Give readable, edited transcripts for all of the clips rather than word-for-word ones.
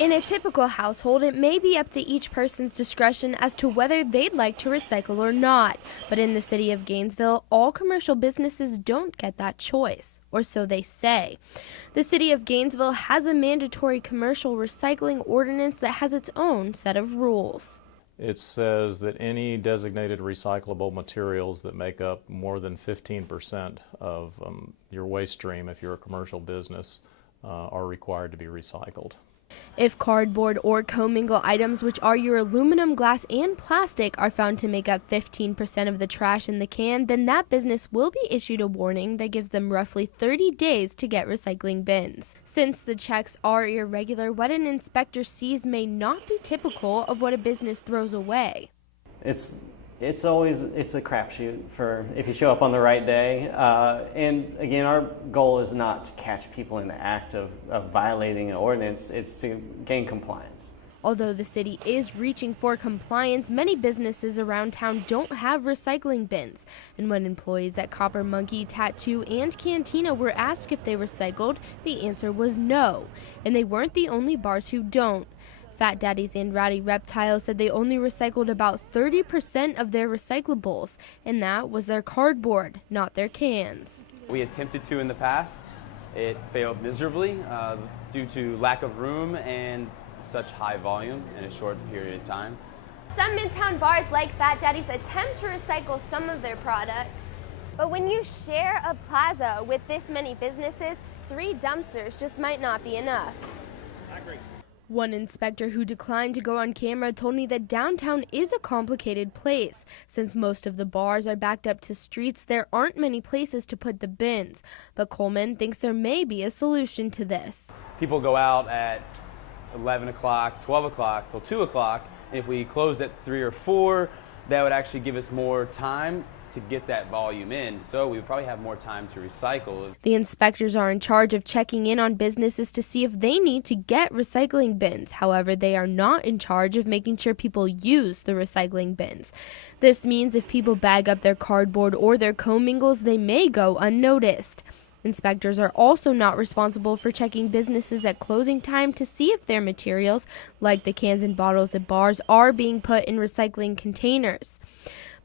In a typical household, it may be up to each person's discretion as to whether they'd like to recycle or not. But in the city of Gainesville, all commercial businesses don't get that choice, or so they say. The city of Gainesville has a mandatory commercial recycling ordinance that has its own set of rules. It says that any designated recyclable materials that make up more than 15% of your waste stream, if you're a commercial business, are required to be recycled. If cardboard or commingle items, which are your aluminum, glass, and plastic, are found to make up 15% of the trash in the can, then that business will be issued a warning that gives them roughly 30 days to get recycling bins. Since the checks are irregular, what an inspector sees may not be typical of what a business throws away. It's a crapshoot for if you show up on the right day. And again, our goal is not to catch people in the act of violating an ordinance. It's to gain compliance. Although the city is reaching for compliance, many businesses around town don't have recycling bins. And when employees at Copper Monkey, Tattoo, and Cantina were asked if they recycled, the answer was no. And they weren't the only bars who don't. Fat Daddies and Rowdy Reptile said they only recycled about 30% of their recyclables, and that was their cardboard, not their cans. We attempted to in the past. It failed miserably due to lack of room and such high volume in a short period of time. Some Midtown bars like Fat Daddies attempt to recycle some of their products. But when you share a plaza with this many businesses, 3 dumpsters just might not be enough. I agree. One inspector who declined to go on camera told me that downtown is a complicated place. Since most of the bars are backed up to streets, there aren't many places to put the bins. But Coleman thinks there may be a solution to this. People go out at 11 o'clock, 12 o'clock, till 2 o'clock. And if we closed at 3 or 4, that would actually give us more time to get that volume in, so we would probably have more time to recycle. The inspectors are in charge of checking in on businesses to see if they need to get recycling bins. However, they are not in charge of making sure people use the recycling bins. This means if people bag up their cardboard or their commingles, they may go unnoticed. Inspectors are also not responsible for checking businesses at closing time to see if their materials, like the cans and bottles at bars, are being put in recycling containers.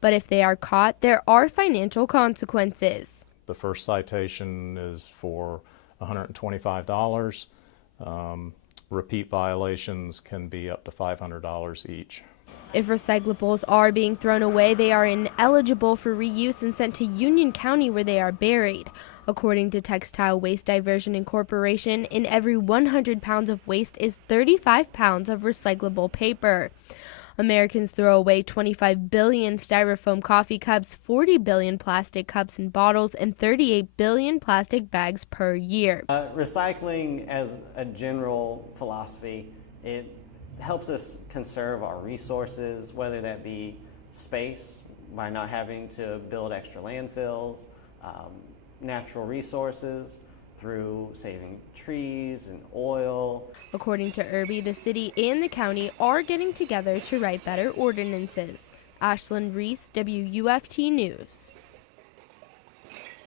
But if they are caught, there are financial consequences. The first citation is for $125. Repeat violations can be up to $500 each. If recyclables are being thrown away, they are ineligible for reuse and sent to Union County where they are buried. According to Textile Waste Diversion Incorporation, in every 100 pounds of waste is 35 pounds of recyclable paper. Americans throw away 25 billion styrofoam coffee cups, 40 billion plastic cups and bottles, and 38 billion plastic bags per year. Recycling as a general philosophy, it helps us conserve our resources, whether that be space by not having to build extra landfills, natural resources through saving trees and oil. According to Irby, the city and the county are getting together to write better ordinances. Ashlyn Reese, WUFT News.